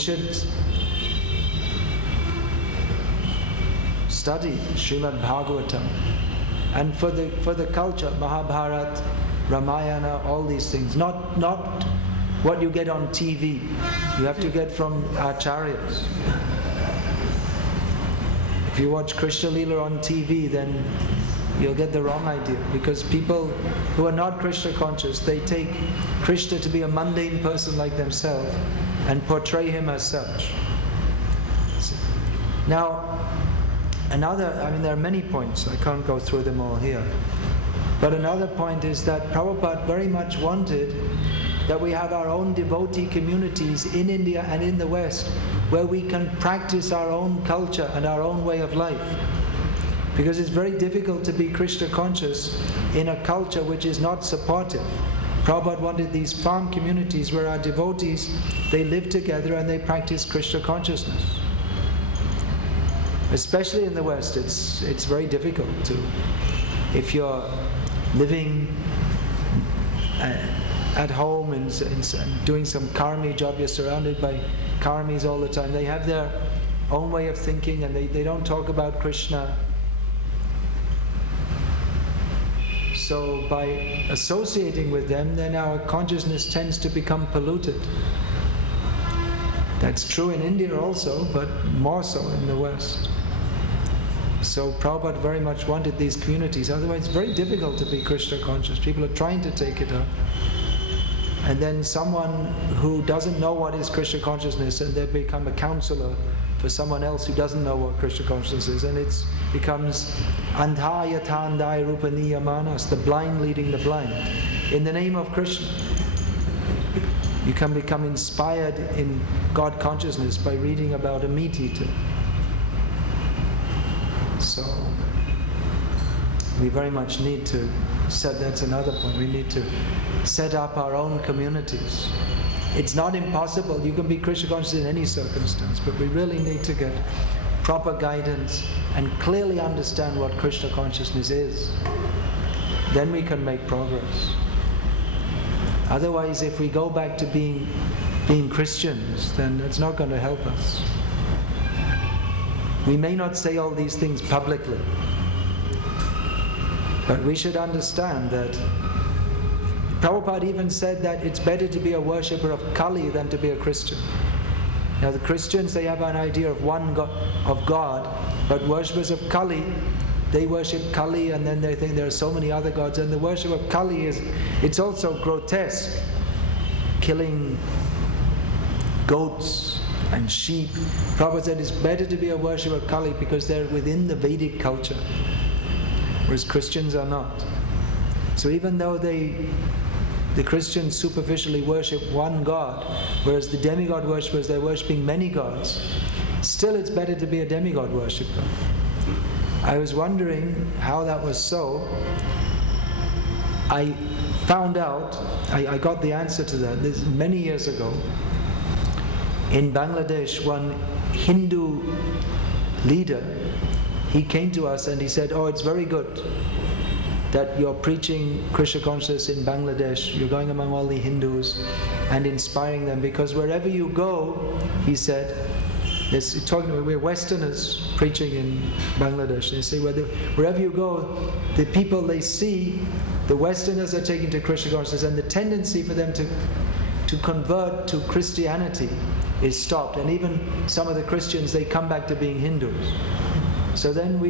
should study Srimad Bhagavatam. And for the culture, Mahabharata, Ramayana, all these things. Not what you get on TV. You have to get from acharyas. If you watch Krishna Leela on TV, then you'll get the wrong idea, because people who are not Krishna conscious, they take Krishna to be a mundane person like themselves and portray him as such. Now, there are many points, I can't go through them all here. But another point is that Prabhupada very much wanted that we have our own devotee communities in India and in the West, where we can practice our own culture and our own way of life. Because it's very difficult to be Krishna conscious in a culture which is not supportive. Prabhupada wanted these farm communities where our devotees, they live together and they practice Krishna consciousness. Especially in the West, it's very difficult to, if you're living at home and doing some karmi job, you're surrounded by karmis all the time. They have their own way of thinking and they don't talk about Krishna. So by associating with them, then our consciousness tends to become polluted. That's true in India also, but more so in the West. So Prabhupada very much wanted these communities, otherwise it's very difficult to be Krishna conscious. People are trying to take it up. And then someone who doesn't know what is Krishna consciousness, and they become a counselor for someone else who doesn't know what Krishna consciousness is, and it becomes andhaya tandai rupaniya manas, the blind leading the blind. In the name of Krishna, you can become inspired in God consciousness by reading about a meat eater. So we very much need to that's another point, we need to set up our own communities. It's not impossible, you can be Krishna conscious in any circumstance, but we really need to get proper guidance and clearly understand what Krishna consciousness is. Then we can make progress. Otherwise, if we go back to being Christians, then it's not going to help us. We may not say all these things publicly, but we should understand that Prabhupada even said that it's better to be a worshipper of Kali than to be a Christian. Now the Christians, they have an idea of one God, but worshippers of Kali, they worship Kali and then they think there are so many other gods, and the worship of Kali it's also grotesque. Killing goats and sheep. Prabhupada said it's better to be a worshipper of Kali because they're within the Vedic culture, whereas Christians are not. So even though the Christians superficially worship one God, whereas the demigod worshippers, they're worshipping many gods, still it's better to be a demigod worshipper. I was wondering how that was so. I found out, I got the answer to that. This many years ago. In Bangladesh, one Hindu leader, he came to us and he said, "Oh, it's very good that you're preaching Krishna consciousness in Bangladesh. You're going among all the Hindus and inspiring them, because wherever you go," he said, we're Westerners preaching in Bangladesh. They say wherever you go, the people they see, the Westerners are taking to Krishna consciousness, and the tendency for them to convert to Christianity is stopped. And even some of the Christians, they come back to being Hindus. So then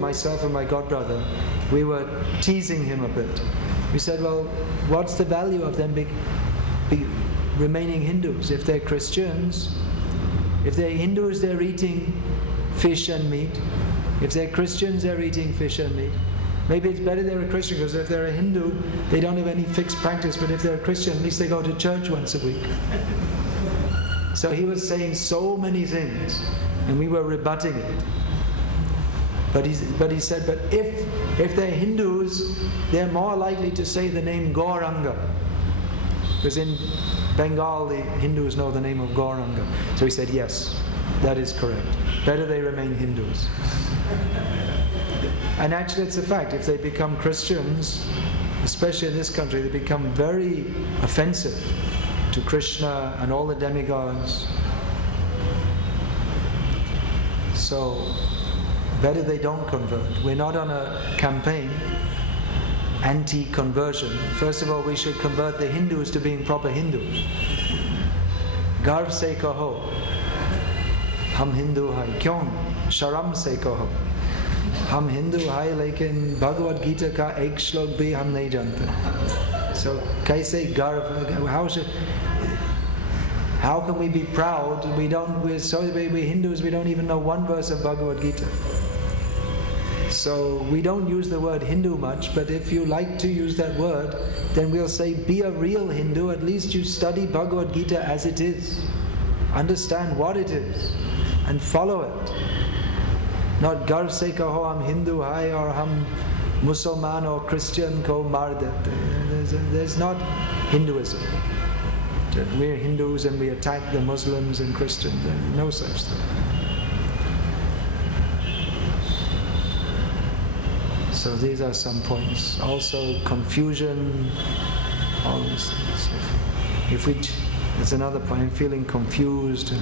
myself and my godbrother, we were teasing him a bit. We said, well, what's the value of them remaining Hindus? If they're Christians, if they're Hindus, they're eating fish and meat. If they're Christians, they're eating fish and meat. Maybe it's better they're a Christian, because if they're a Hindu, they don't have any fixed practice, but if they're a Christian, at least they go to church once a week. So he was saying so many things, and we were rebutting it. But he said, but if they're Hindus, they're more likely to say the name Gauranga. Because in Bengal, the Hindus know the name of Gauranga. So he said, yes, that is correct. Better they remain Hindus. And actually it's a fact. If they become Christians, especially in this country, they become very offensive to Krishna and all the demigods. So, better they don't convert. We're not on a campaign anti-conversion. First of all, we should convert the Hindus to being proper Hindus. Garv se kaho, hum Hindu hai, kyon sharam se kaho. Hum Hindu hai, lekin Bhagavad Gita ka ek shlok bhi hum nahi jante. So, kaise garv? How can we be proud? We're Hindus, we don't even know one verse of Bhagavad Gita. So we don't use the word Hindu much, but if you like to use that word, then we'll say, be a real Hindu, at least you study Bhagavad Gita as it is. Understand what it is, and follow it. Not Garv se kaho hum Hindu hai or hum Musalman or Christian ko mar dete. There's not Hinduism. We're Hindus and we attack the Muslims and Christians. There's no such thing. So these are some points. Also confusion, all these things. It's another point, I'm feeling confused.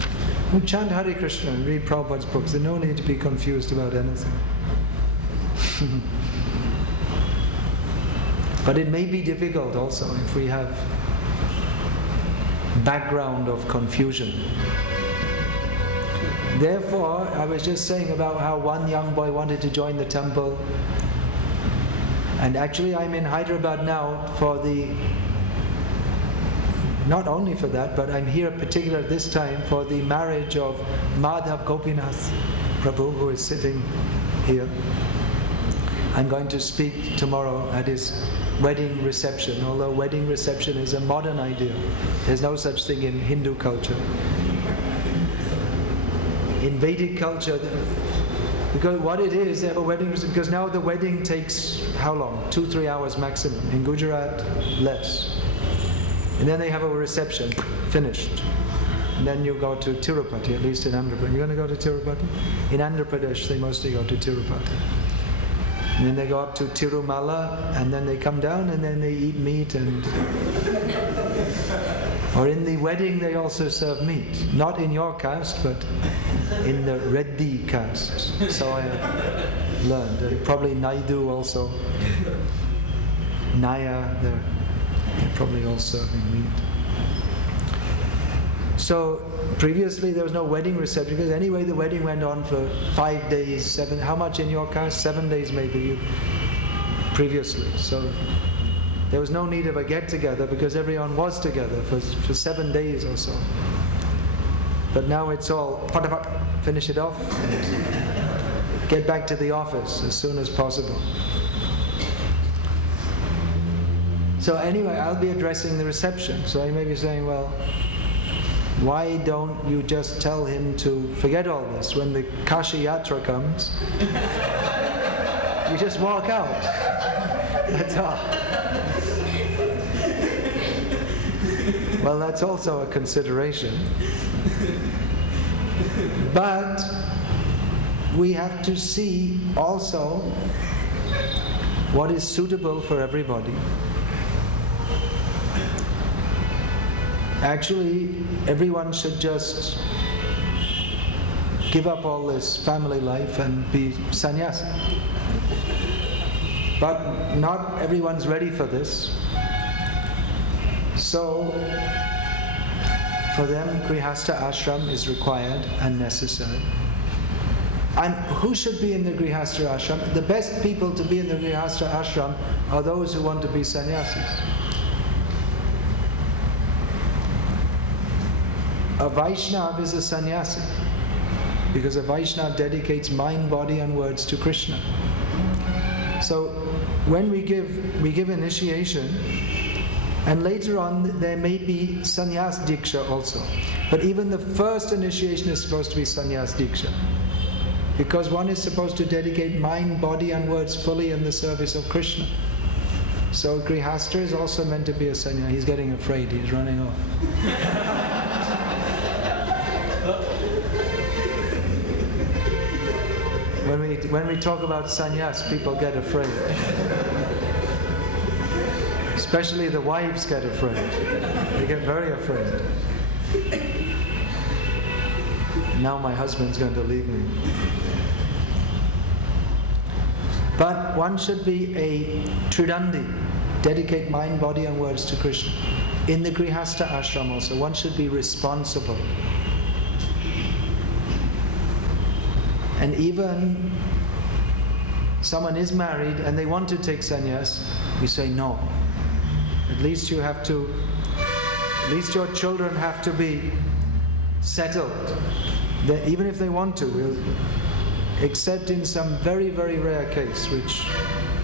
We chant Hare Krishna and read Prabhupada's books. There's no need to be confused about anything. But it may be difficult also if we have background of confusion. Therefore, I was just saying about how one young boy wanted to join the temple. And actually I'm in Hyderabad now for not only for that, but I'm here particularly this time for the marriage of Madhav Gopinath Prabhu, who is sitting here. I'm going to speak tomorrow at his wedding reception, although wedding reception is a modern idea. There's no such thing in Hindu culture. In Vedic culture, because what it is, they have a wedding reception, because now the wedding takes how long? 2-3 hours maximum. In Gujarat, less. And then they have a reception, finished. And then you go to Tirupati, at least in Andhra Pradesh. You're going to go to Tirupati? In Andhra Pradesh, they mostly go to Tirupati. And then they go up to Tirumala, and then they come down, and then they eat meat. Or in the wedding, they also serve meat. Not in your caste, but in the Reddy caste. So I have learned. And probably Naidu also. Naya, they're probably all serving meat. So previously there was no wedding reception, because anyway the wedding went on for 5 days, 7, how much in your caste? 7 days maybe previously. So there was no need of a get-together because everyone was together for 7 days or so. But now it's all, finish it off, and get back to the office as soon as possible. So anyway, I'll be addressing the reception. So you may be saying, well, why don't you just tell him to forget all this? When the Kashi Yatra comes, you just walk out. That's all. Well, that's also a consideration. But we have to see also what is suitable for everybody. Actually, everyone should just give up all this family life and be sannyasi. But not everyone's ready for this. So, for them, Grihastha ashram is required and necessary. And who should be in the Grihastha ashram? The best people to be in the Grihastha ashram are those who want to be sannyasis. A Vaishnava is a sannyasi, because a Vaishnava dedicates mind, body and words to Krishna. So when we give initiation, and later on there may be sannyas diksha also. But even the first initiation is supposed to be sannyas diksha, because one is supposed to dedicate mind, body and words fully in the service of Krishna. So Grihastha is also meant to be a sannyas. He's getting afraid, he's running off. When we talk about sannyas, people get afraid. Especially the wives get afraid. They get very afraid. Now my husband's going to leave me. But one should be a Tridandi, dedicate mind, body and words to Krishna. In the Grihastha ashram also, one should be responsible. And even someone is married and they want to take sannyas, you say no. At least your children have to be settled. Even if they want to, except in some very, very rare case, which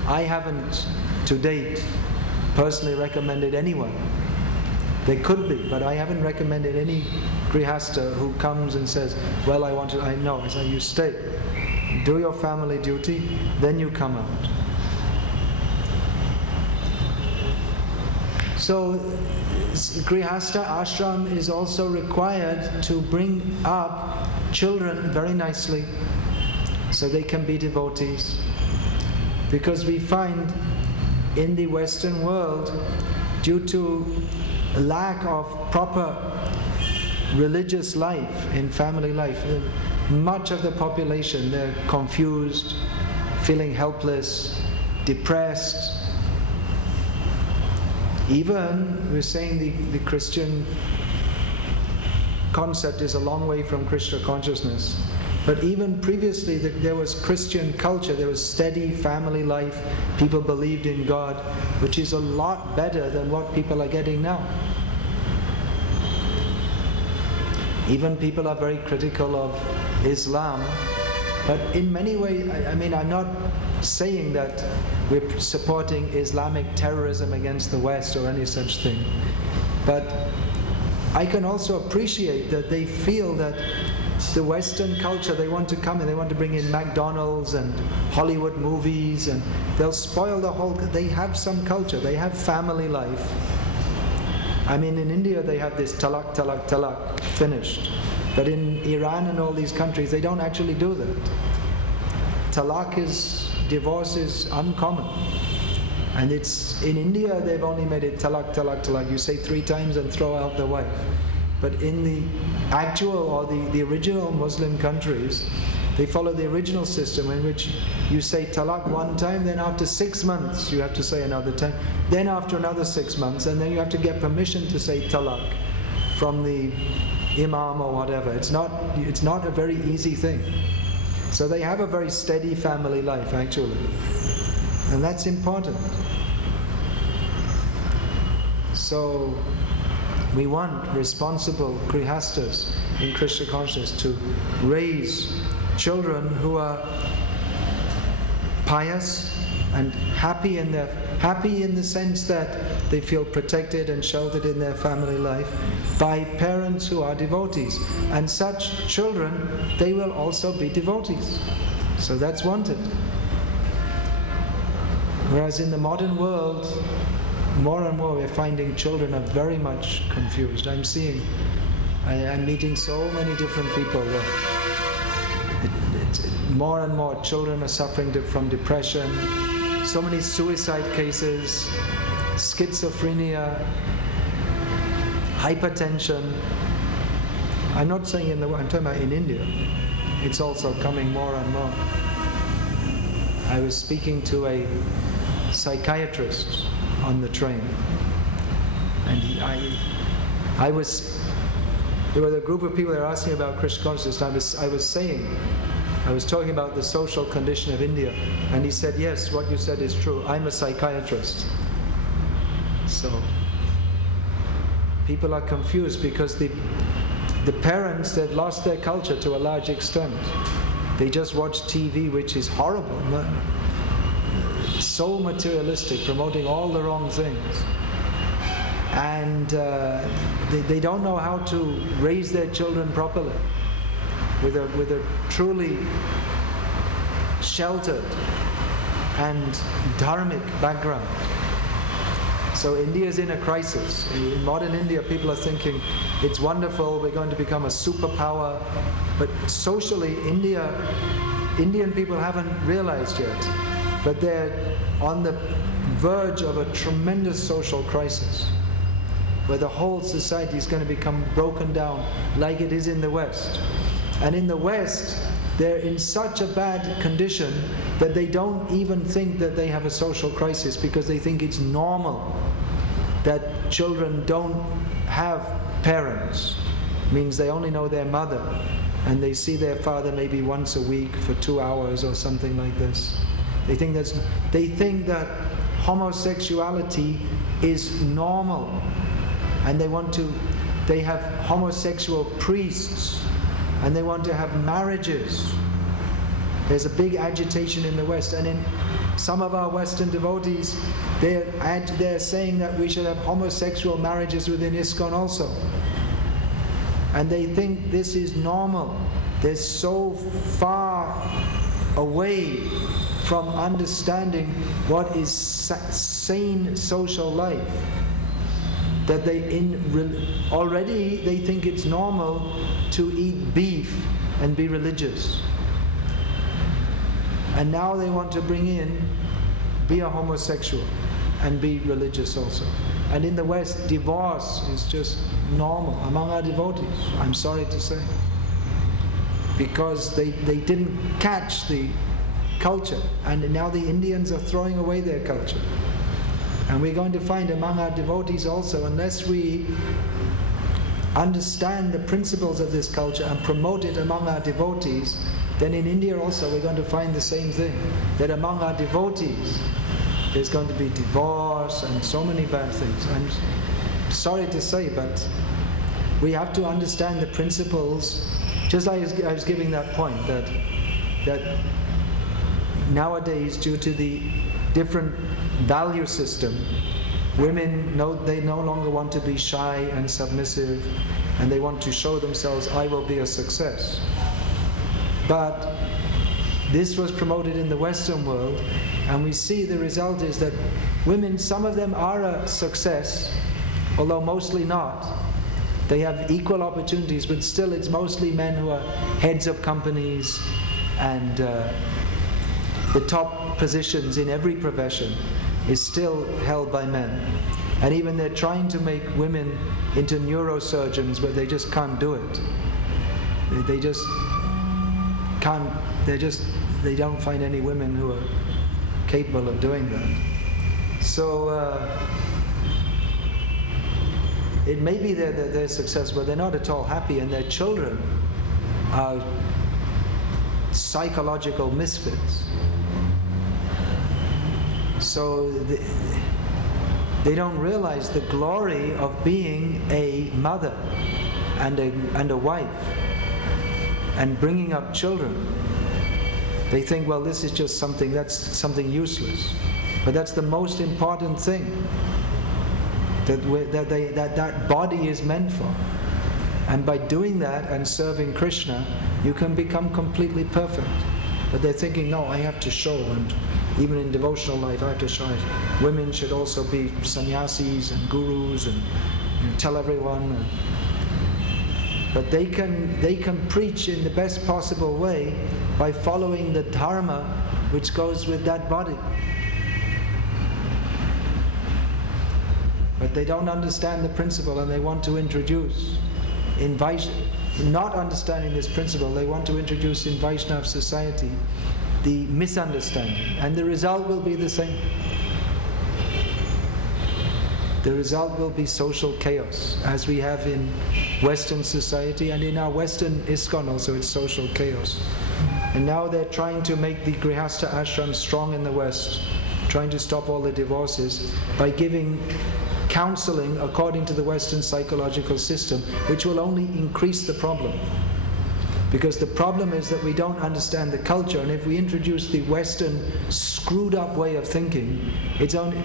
I haven't to date personally recommended anyone. They could be, but I haven't recommended any grihastha who comes and says, well, I know. I say, you stay. Do your family duty, then you come out. So, grihastha ashram is also required to bring up children very nicely so they can be devotees. Because we find in the Western world, due to lack of proper religious life, in family life, much of the population, they're confused, feeling helpless, depressed. Even, we're saying the Christian concept is a long way from Krishna consciousness. But even previously, there was Christian culture, there was steady family life, people believed in God, which is a lot better than what people are getting now. Even people are very critical of Islam, but in many ways, I'm not saying that we're supporting Islamic terrorism against the West or any such thing, but I can also appreciate that they feel that the Western culture, they want to come and they want to bring in McDonald's and Hollywood movies, and they'll spoil the whole. They have some culture, they have family life. In India they have this talak, talak, talak, finished. But in Iran and all these countries, they don't actually do that. Divorce is uncommon. And in India, they've only made it talak, talak, talak. You say 3 times and throw out the wife. But in the actual or the original Muslim countries, they follow the original system in which you say talak 1 time, then after 6 months you have to say another time, then after another 6 months, and then you have to get permission to say talak from the imam or whatever. It's not a very easy thing. So they have a very steady family life actually, and that's important. So we want responsible grihasthas in Krishna consciousness to raise children who are pious and happy in the sense that they feel protected and sheltered in their family life by parents who are devotees. And such children, they will also be devotees. So that's wanted. Whereas in the modern world, more and more we're finding children are very much confused. I'm meeting so many different people there. More and more children are suffering from depression, so many suicide cases, schizophrenia, hypertension. I'm not saying I'm talking about in India. It's also coming more and more. I was speaking to a psychiatrist on the train, and there was a group of people that were asking about Krishna consciousness. I was talking about the social condition of India, and he said, yes, what you said is true. I'm a psychiatrist. So people are confused because the parents, they've lost their culture to a large extent. They just watch TV, which is horrible. So materialistic, promoting all the wrong things. And they don't know how to raise their children properly with a truly sheltered and dharmic background. So India is in a crisis. In modern India, people are thinking, it's wonderful, we're going to become a superpower. But socially, Indian people haven't realized yet. But they're on the verge of a tremendous social crisis, where the whole society is going to become broken down like it is in the West. And in the West, they're in such a bad condition that they don't even think that they have a social crisis, because they think it's normal that children don't have parents. It means they only know their mother, and they see their father maybe once a week for 2 hours or something like this. They think that homosexuality is normal, and they have homosexual priests, and they want to have marriages. There's a big agitation in the West, and in some of our Western devotees, they're saying that we should have homosexual marriages within ISKCON also. And they think this is normal. They're so far away from understanding what is sane social life that already they think it's normal to eat beef and be religious. And now they want to be a homosexual and be religious also. And in the West, divorce is just normal among our devotees, I'm sorry to say. Because they didn't catch the culture, and now the Indians are throwing away their culture. And we're going to find among our devotees also, unless we understand the principles of this culture and promote it among our devotees, then in India also we're going to find the same thing, that among our devotees there's going to be divorce and so many bad things. I'm sorry to say, but we have to understand the principles. Just like I was giving that point, that nowadays, due to the different value system, women they no longer want to be shy and submissive, and they want to show themselves, I will be a success. But this was promoted in the Western world, and we see the result is that women, some of them are a success, although mostly not. They have equal opportunities, but still it's mostly men who are heads of companies and the top positions in every profession is still held by men. And even they're trying to make women into neurosurgeons, but they just can't do it. They just can't, they don't find any women who are capable of doing that. So it may be that they're successful, but they're not at all happy, and their children are psychological misfits. So they don't realize the glory of being a mother and a wife and bringing up children. They think, well, this is just something useless. But that's the most important thing that body is meant for. And by doing that and serving Krishna, you can become completely perfect. But they're thinking, no, I have to show, and even in devotional life, I have to show it. Women should also be sannyasis and gurus and tell everyone. But they can preach in the best possible way by following the dharma which goes with that body. But they don't understand the principle, and they want to introduce, not understanding this principle, they want to introduce in Vaishnava society the misunderstanding, and the result will be the same. The result will be social chaos, as we have in Western society, and in our Western ISKCON also it's social chaos. And now they're trying to make the Grihastha ashram strong in the West, trying to stop all the divorces by giving counseling according to the Western psychological system, which will only increase the problem. Because the problem is that we don't understand the culture, and if we introduce the Western screwed up way of thinking, it's only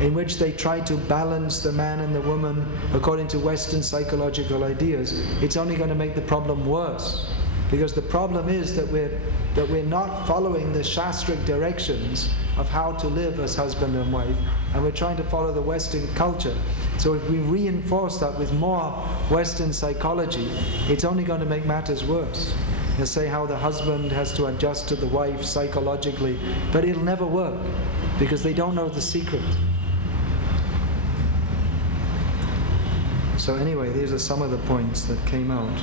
in which they try to balance the man and the woman according to Western psychological ideas, it's only going to make the problem worse. Because the problem is that we're not following the shastric directions of how to live as husband and wife, and we're trying to follow the Western culture. So if we reinforce that with more Western psychology, it's only going to make matters worse. They'll say how the husband has to adjust to the wife psychologically, but it'll never work. because they don't know the secret. So anyway, these are some of the points that came out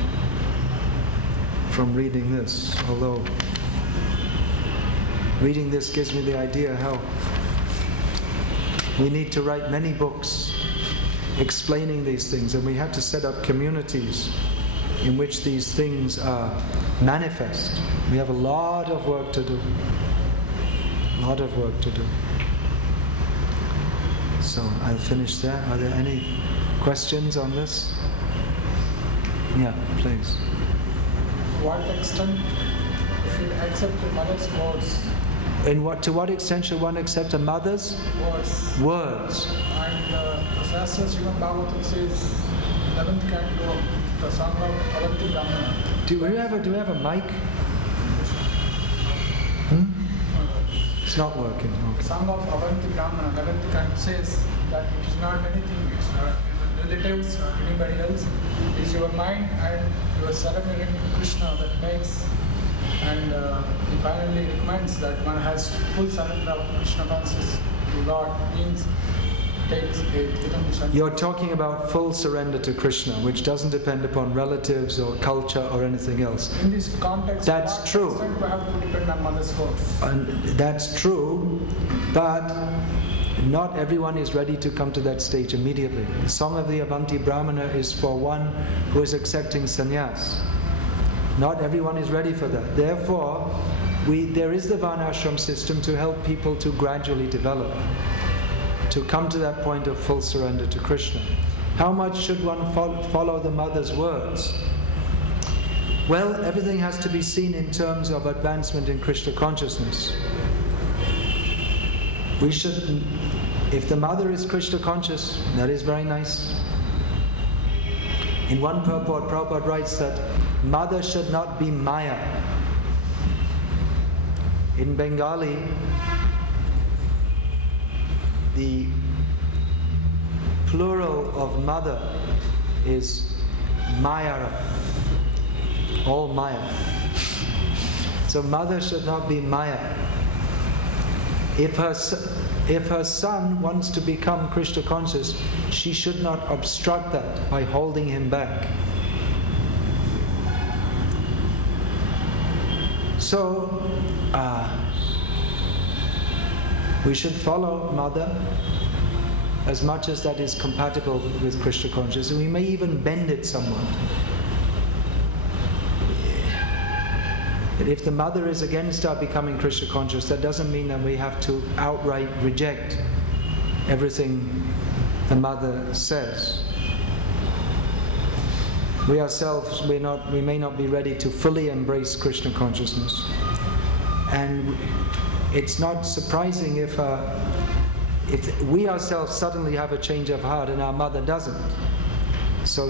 from reading this, although reading this gives me the idea how we need to write many books explaining these things, and we have to set up communities in which these things are manifest. We have a lot of work to do. A lot of work to do. So I'll finish there. Are there any questions on this? Yeah, please. To what extent should accept the mother's words? To what extent should one accept a mother's words? And the Shastra Srimad Bhagavatam says, 11th canto, the song of Avanti Brahmana. Do we have a mic? It's not working. Okay. The song of Avanti Brahmana, 11th canto says that it is not anything, it's not relatives or anybody else. It is your mind and your surrendering to Krishna that makes. And he finally recommends that one has full surrender of Krishna consciousness to Lord, means takes a You're talking about full surrender to Krishna, which doesn't depend upon relatives or culture or anything else. In this context, that's true. We have to depend on mother's words. And that's true, but not everyone is ready to come to that stage immediately. The song of the Avanti Brahmana is for one who is accepting sannyas. Not everyone is ready for that. Therefore, there is the Varnashram system to help people to gradually develop, to come to that point of full surrender to Krishna. How much should one follow the mother's words? Well, everything has to be seen in terms of advancement in Krishna consciousness. We should, if the mother is Krishna conscious, that is very nice. In one purport, Prabhupada writes that mother should not be Maya. In Bengali, the plural of mother is Mayara, all Maya. So mother should not be Maya. If her son wants to become Krishna conscious, she should not obstruct that by holding him back. So, we should follow mother as much as that is compatible with Krishna consciousness. We may even bend it somewhat. But if the mother is against our becoming Krishna conscious, that doesn't mean that we have to outright reject everything the mother says. We ourselves, we may not be ready to fully embrace Krishna consciousness. And it's not surprising if we ourselves suddenly have a change of heart and our mother doesn't. So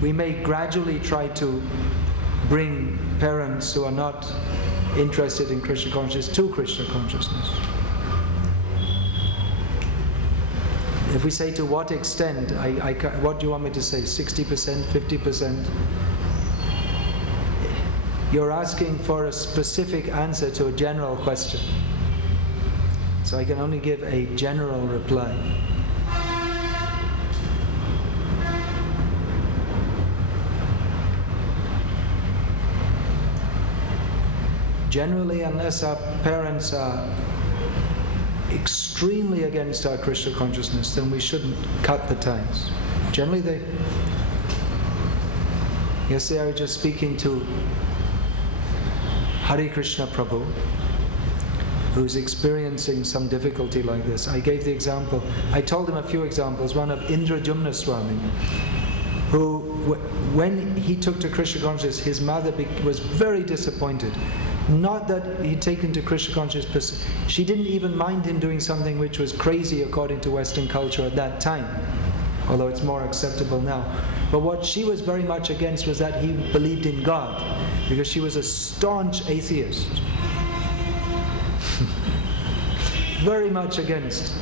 we may gradually try to bring parents who are not interested in Krishna consciousness to Krishna consciousness. If we say to what extent, what do you want me to say, 60%, 50%? You're asking for a specific answer to a general question. So I can only give a general reply. Generally, unless our parents are extremely against our Krishna consciousness, then we shouldn't cut the ties. Generally, yesterday I was just speaking to Hare Krishna Prabhu, who's experiencing some difficulty like this. I gave the example, I told him a few examples, one of Indrajumna Swami, who, when he took to Krishna consciousness, his mother was very disappointed. Not that he'd taken to Krishna consciousness, she didn't even mind him doing something which was crazy according to Western culture at that time, although it's more acceptable now. But what she was very much against was that he believed in God, because she was a staunch atheist. Very much against.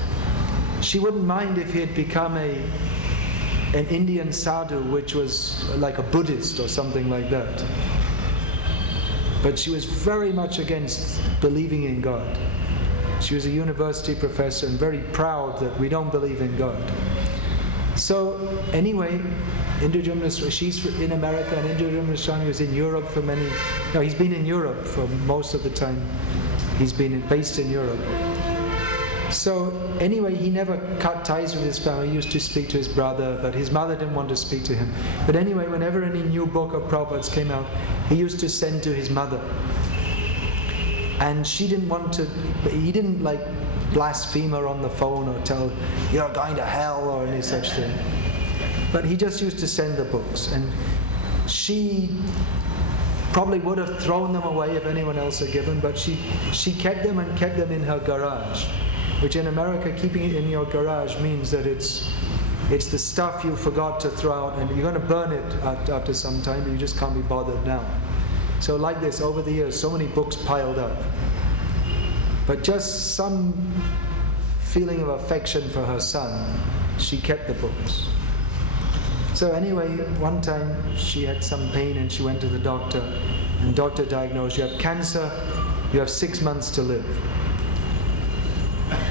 She wouldn't mind if he had become an Indian sadhu, which was like a Buddhist or something like that. But she was very much against believing in God. She was a university professor and very proud that we don't believe in God. So anyway, she's in America, and Indra Swami was in Europe for he's been in Europe for most of the time. He's been based in Europe. So anyway, he never cut ties with his family. He used to speak to his brother, but his mother didn't want to speak to him. But anyway, whenever any new book of Prabhupada's came out, he used to send to his mother. And she didn't want to, he didn't like blaspheme her on the phone or tell, you're going to hell or any such thing. But he just used to send the books. And she probably would have thrown them away if anyone else had given, but she kept them and kept them in her garage. Which in America, keeping it in your garage means that it's the stuff you forgot to throw out, and you're going to burn it after some time, but you just can't be bothered now. So like this, over the years, so many books piled up. But just some feeling of affection for her son, she kept the books. So anyway, one time she had some pain and she went to the doctor, and the doctor diagnosed, you have cancer, you have 6 months to live.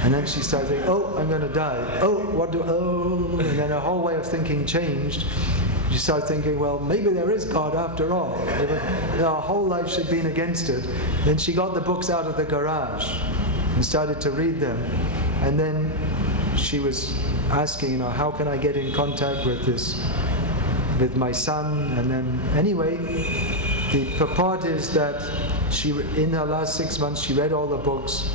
And then she started thinking, oh, I'm going to die. And then her whole way of thinking changed. She started thinking, well, maybe there is God after all. Her whole life she'd been against it. Then she got the books out of the garage and started to read them. And then she was asking, how can I get in contact with my son? And then, anyway, the purport is that in her last 6 months, she read all the books.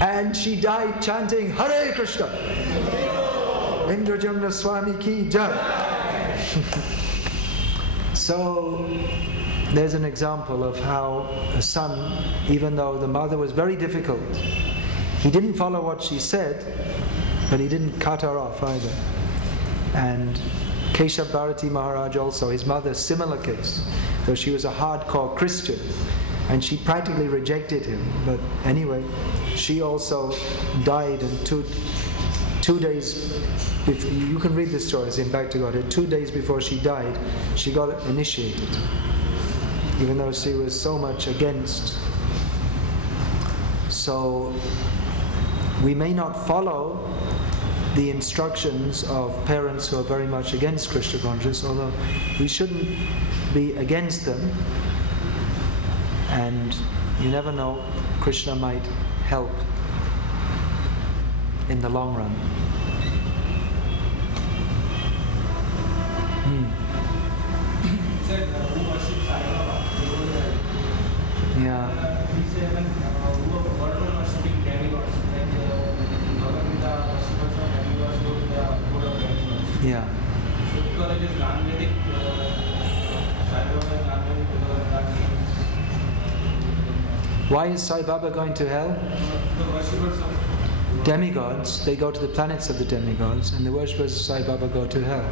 And she died chanting, Hare Krishna! Indrajamna Swami ki jai! So, there's an example of how a son, even though the mother was very difficult, he didn't follow what she said, but he didn't cut her off either. And Keshav Bharati Maharaj also, his mother, similar case. Though she was a hardcore Christian, and she practically rejected him. But anyway, she also died, and two days before, you can read the stories in Back to Godhead, 2 days before she died, she got initiated, even though she was so much against. So we may not follow the instructions of parents who are very much against Krishna consciousness, although we shouldn't be against them. And you never know, Krishna might help in the long run. Yeah. Yeah. Why is Sai Baba going to hell? Demigods, they go to the planets of the demigods, and the worshippers of Sai Baba go to hell.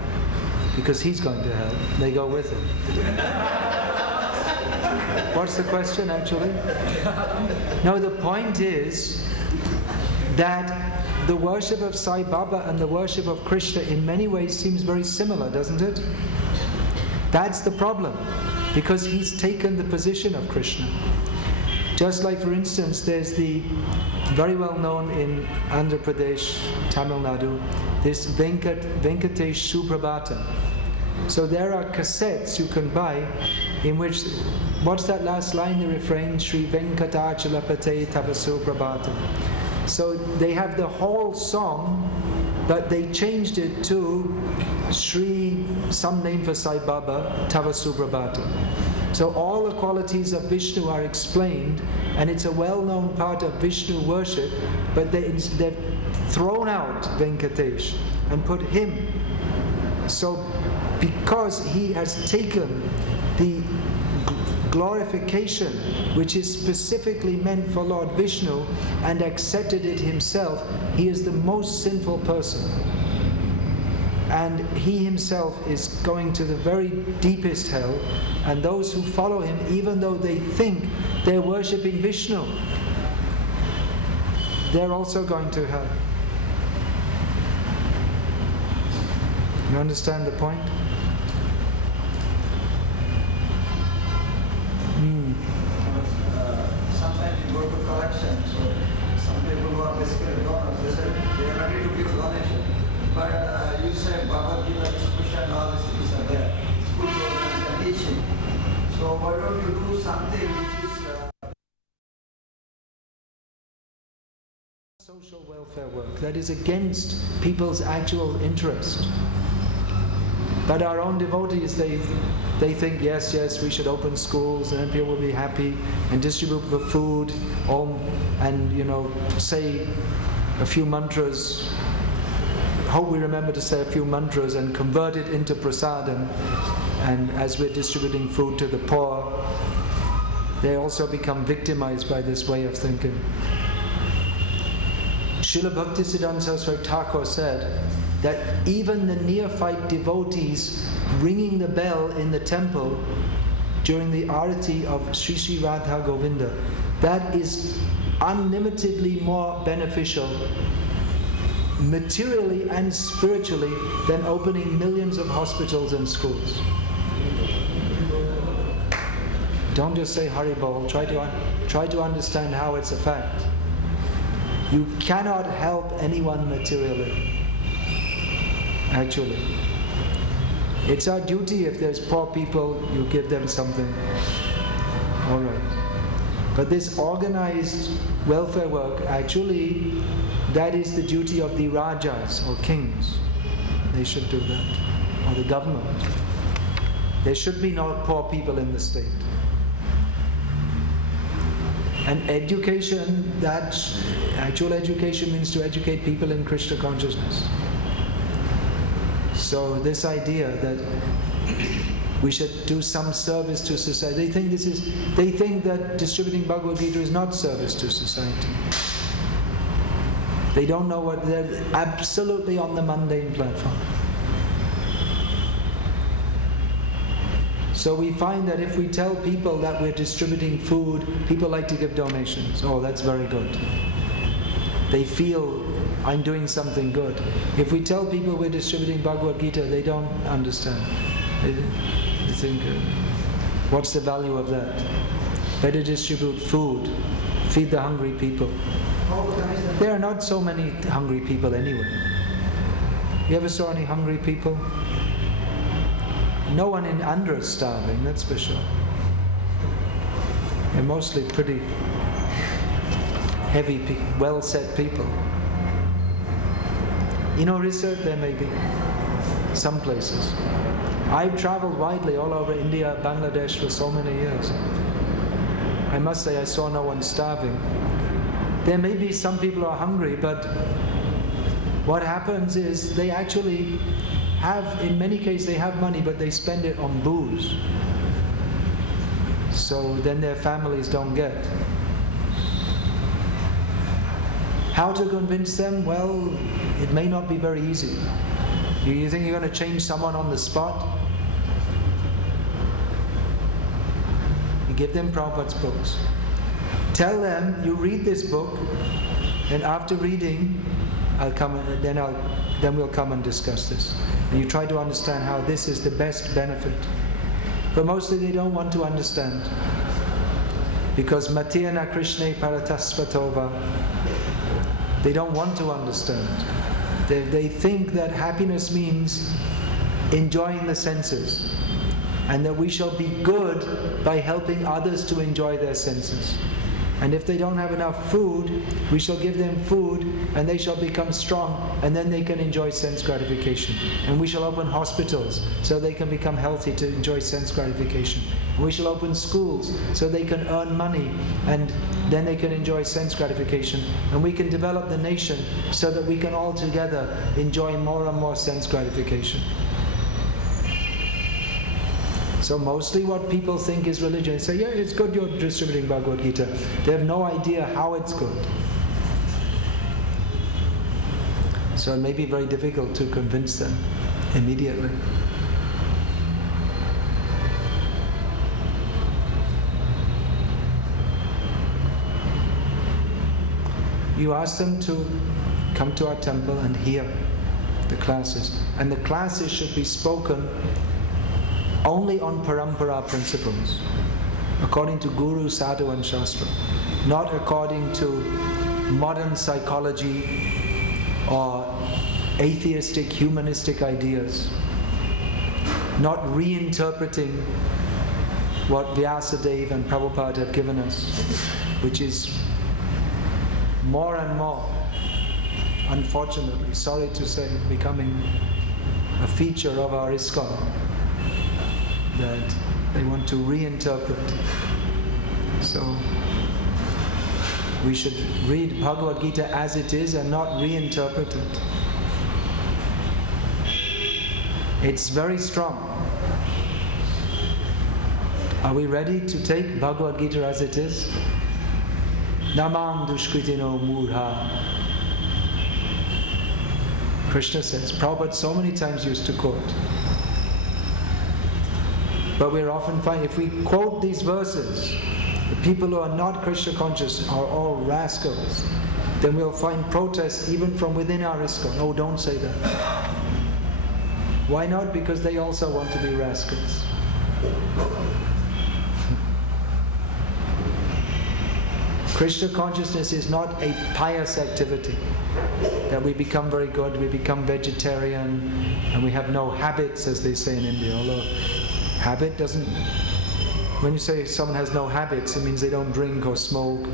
Because he's going to hell, they go with him. What's the question actually? No, the point is that the worship of Sai Baba and the worship of Krishna in many ways seems very similar, doesn't it? That's the problem, because he's taken the position of Krishna. Just like, for instance, there's the very well known in Andhra Pradesh, Tamil Nadu, this Venkatesh Suprabhatam. So there are cassettes you can buy in which, what's that last line, the refrain? Shri Venkatachalapate Tava Suprabhatam. So they have the whole song, but they changed it to Shri, some name for Sai Baba, Tava Suprabhatam. So all the qualities of Vishnu are explained, and it's a well-known part of Vishnu worship, but they've thrown out Venkatesh and put him. So because he has taken the glorification which is specifically meant for Lord Vishnu and accepted it himself, he is the most sinful person. And he himself is going to the very deepest hell, and those who follow him, even though they think they're worshipping Vishnu, they're also going to hell. You understand the point? Sometimes you go to collection. So some people who are basically donors, they said they are ready to give donation. But you said Bhagavad Gita, Krishna and all these things are there. School programs and teaching. So why don't you do something which is social welfare work that is against people's actual interest? But our own devotees, they think, yes, we should open schools and then people will be happy and distribute the food, and say a few mantras. Hope we remember to say a few mantras and convert it into prasadam. And as we're distributing food to the poor, they also become victimized by this way of thinking. Srila Bhaktisiddhanta Saraswati Thakur said that even the neophyte devotees ringing the bell in the temple during the arati of Sri Sri Radha Govinda, that is unlimitedly more beneficial materially and spiritually than opening millions of hospitals and schools. Don't just say Hari Bol, try to understand how it's a fact. You cannot help anyone materially, actually. It's our duty, if there's poor people, you give them something. All right. But this organized welfare work, actually, that is the duty of the Rajas or kings. They should do that. Or the government. There should be no poor people in the state. And education, actual education means to educate people in Krishna consciousness. So this idea that we should do some service to society, they think that distributing Bhagavad Gita is not service to society. They don't know what, they're absolutely on the mundane platform. So we find that if we tell people that we're distributing food, people like to give donations. Oh, that's very good. They feel I'm doing something good. If we tell people we're distributing Bhagavad Gita, they don't understand. They think, what's the value of that? Better distribute food, feed the hungry people. There are not so many hungry people anyway. You ever saw any hungry people? No one in Andhra is starving, that's for sure. They're mostly pretty heavy, well-set people. Research there may be some places. I've traveled widely all over India, Bangladesh for so many years. I must say I saw no one starving. There may be some people who are hungry, but what happens is they actually have, in many cases they have money, but they spend it on booze. So then their families don't get. How to convince them? Well, it may not be very easy. You think you're going to change someone on the spot? You give them Prabhupada's books. Tell them, you read this book, and after reading, then we'll come and discuss this. And you try to understand how this is the best benefit. But mostly they don't want to understand. Because Matyana Krishne Paratasvatova, they don't want to understand. They think that happiness means enjoying the senses, and that we shall be good by helping others to enjoy their senses. And if they don't have enough food, we shall give them food and they shall become strong, and then they can enjoy sense gratification. And we shall open hospitals so they can become healthy to enjoy sense gratification. And we shall open schools so they can earn money and then they can enjoy sense gratification. And we can develop the nation so that we can all together enjoy more and more sense gratification. So mostly what people think is religion. They say, yeah, it's good you're distributing Bhagavad Gita. They have no idea how it's good. So it may be very difficult to convince them immediately. You ask them to come to our temple and hear the classes. And the classes should be spoken only on parampara principles, according to Guru, Sadhu and Shastra. not according to modern psychology or atheistic, humanistic ideas, not reinterpreting what Vyasadeva and Prabhupada have given us, which is more and more, unfortunately, sorry to say, becoming a feature of our ISKCON, that they want to reinterpret. So we should read Bhagavad Gita as it is and not reinterpret it. It's very strong. Are we ready to take Bhagavad Gita as it is? Namam dushkritino murha. Krishna says, Prabhupada so many times used to quote. But we're often finding, if we quote these verses, the people who are not Krishna conscious are all rascals, then we'll find protests even from within our ISKCON. Oh, don't say that. Why not? Because they also want to be rascals. Krishna consciousness is not a pious activity, that we become very good, we become vegetarian, and we have no habits, as they say in India. Although habit doesn't, when you say someone has no habits, it means they don't drink or smoke.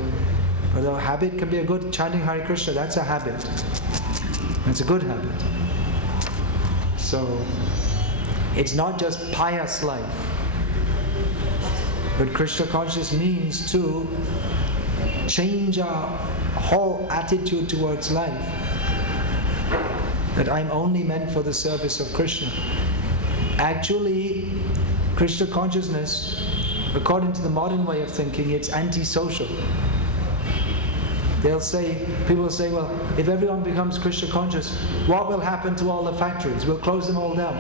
But a habit can be a good, chanting Hare Krishna, that's a habit. That's a good habit. So, it's not just pious life. But Krishna consciousness means to change our whole attitude towards life. That I'm only meant for the service of Krishna. Actually, Krishna consciousness, according to the modern way of thinking, it's antisocial. People will say, well, if everyone becomes Krishna conscious, what will happen to all the factories? We'll close them all down.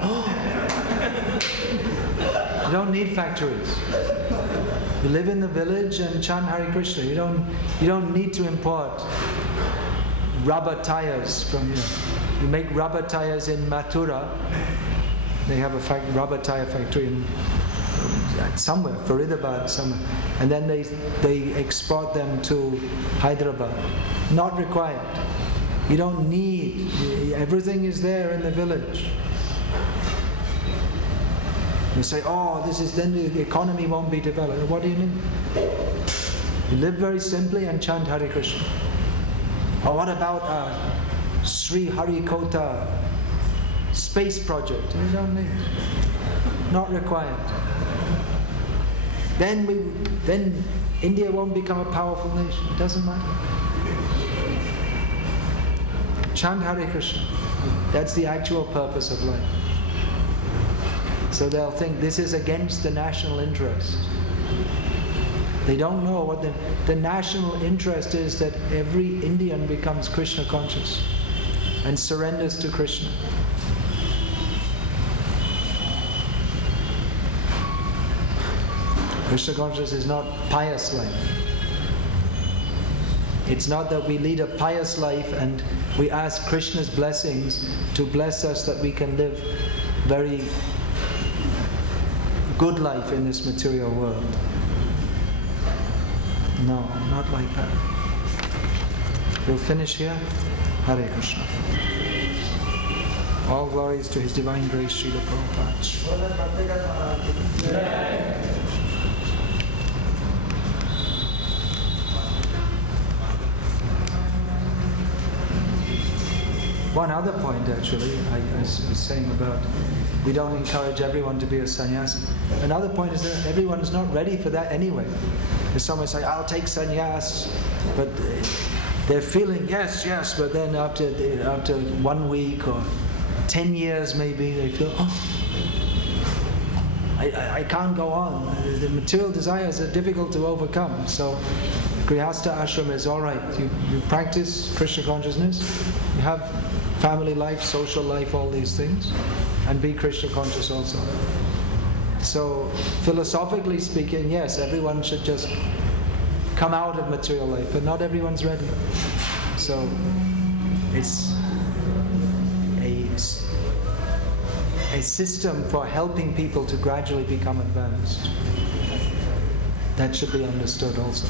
You don't need factories. You live in the village and chant Hare Krishna. You don't need to import rubber tires from here. You make rubber tires in Mathura. They have a rubber tire factory in somewhere, Faridabad somewhere, and then they export them to Hyderabad. Not required. You don't need, everything is there in the village. You say, oh, then the economy won't be developed. What do you mean? You live very simply and chant Hare Krishna. Or what about Sri Harikota space project? You don't need. Not required. Then India won't become a powerful nation. It doesn't matter. Chant Hare Krishna. That's the actual purpose of life. So they'll think this is against the national interest. They don't know what the national interest is, that every Indian becomes Krishna conscious and surrenders to Krishna. Krishna consciousness is not pious life. It's not that we lead a pious life and we ask Krishna's blessings to bless us that we can live very good life in this material world. No, not like that. We'll finish here. Hare Krishna. All glories to His Divine Grace, Srila Prabhupada. One other point, actually, I was saying about we don't encourage everyone to be a sannyasi. Another point is that everyone is not ready for that anyway. If someone say, I'll take sannyas, but they're feeling, yes, but then after 1 week or 10 years maybe, they feel, I can't go on. The material desires are difficult to overcome. So Grihastha ashram is all right. You practice Krishna consciousness, you have family life, social life, all these things, and be Krishna conscious also. So philosophically speaking, yes, everyone should just come out of material life, but not everyone's ready. So it's a system for helping people to gradually become advanced. That should be understood also.